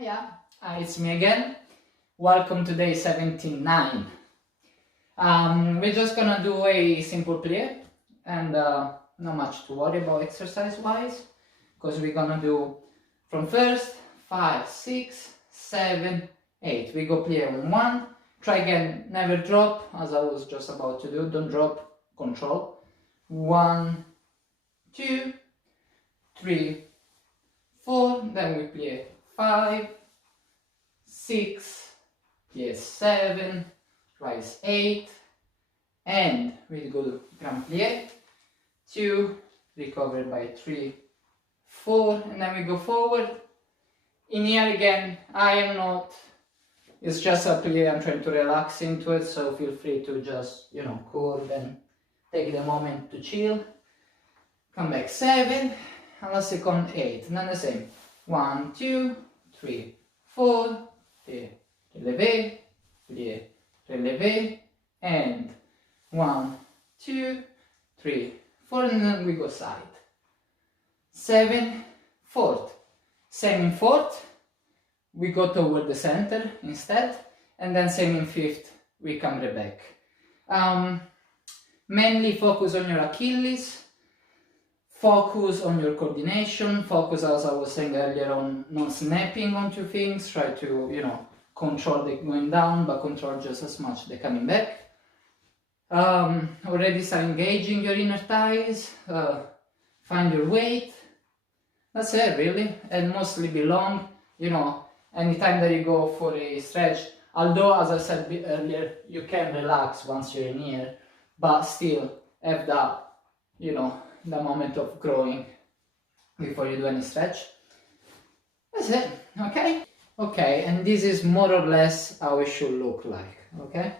Yeah, it's me again. Welcome to day 79. We're just gonna do a simple plie and not much to worry about exercise wise because we're gonna do from first 5, 6, 7, 8. We go plie on 1. Try again, never drop as I was just about to do. Don't drop, control. 1, 2, 3, 4. Then we plie 5, 6, plie 7, rise 8, and we go to grand plie 2, recover by 3, 4, and then we go forward. In here again, I am not, it's just a plie, I'm trying to relax into it, so feel free to just, curve and take the moment to chill. Come back 7, and let's second 8, and then the same. 1, 2, 3, 4, plie, relevé, plie, relevé, and 1, 2, 3, 4, and then we go side. 7, fourth. Same in fourth, we go toward the center instead, and then same in fifth, we come right back. Mainly focus on your Achilles, focus on your coordination, focus, as I was saying earlier, on not snapping onto things, try to, control the going down, but control just as much the coming back. Already start engaging your inner thighs, find your weight. That's it really, and mostly be long, anytime that you go for a stretch, although as I said earlier, you can relax once you're in here, but still have that, the moment of growing before you do any stretch. That's it, okay? Okay, and this is more or less how it should look like, okay?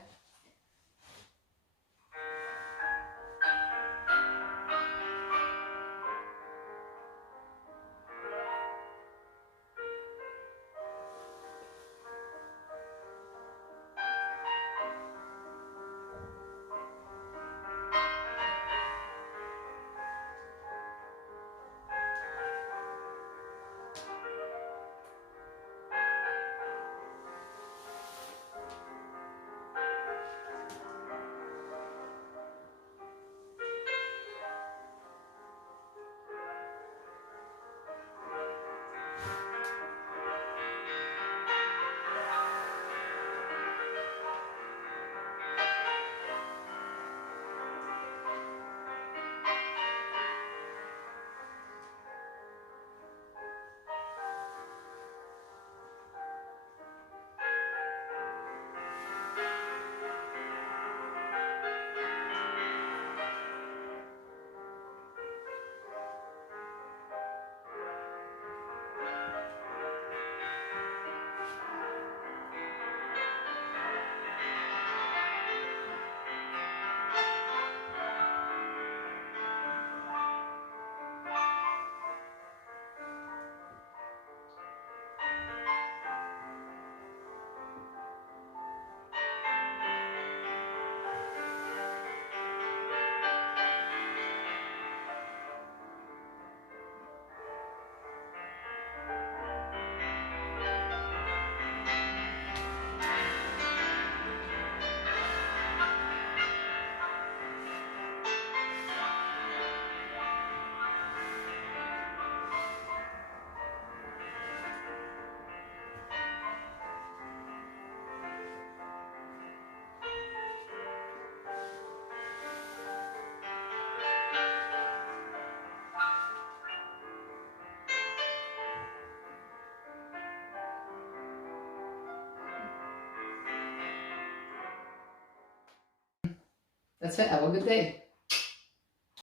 That's it, have a good day.